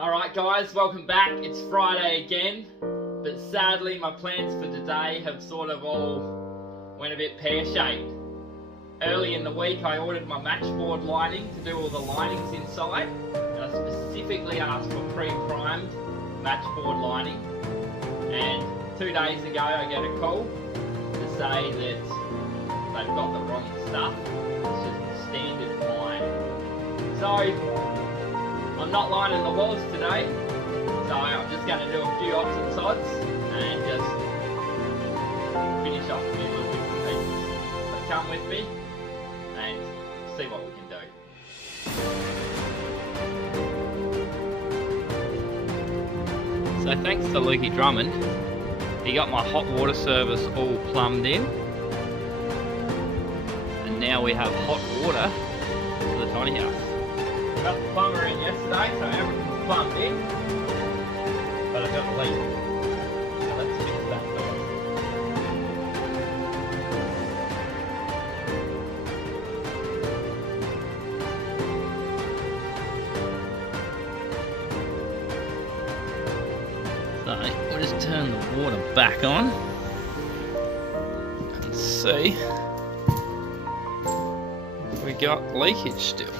Alright guys, welcome back. It's Friday again, but sadly my plans for today have sort of all went a bit pear-shaped. Early in the week I ordered my matchboard lining to do all the linings inside, and I specifically asked for pre-primed matchboard lining, and 2 days ago I get a call to say that they've got the wrong stuff. It's just standard line. So I'm not lining the walls today, so I'm just going to do a few odds and sods and just finish off a few little bits and pieces. So come with me and see what we can do. So thanks to Lukey Drummond, he got my hot water service all plumbed in, and now we have hot water for the tiny house. Got the plumber in yesterday, so everything's plumbed in, but I've got a leak. So let's fix that door. So we'll just turn the water back on and see if we got leakage still.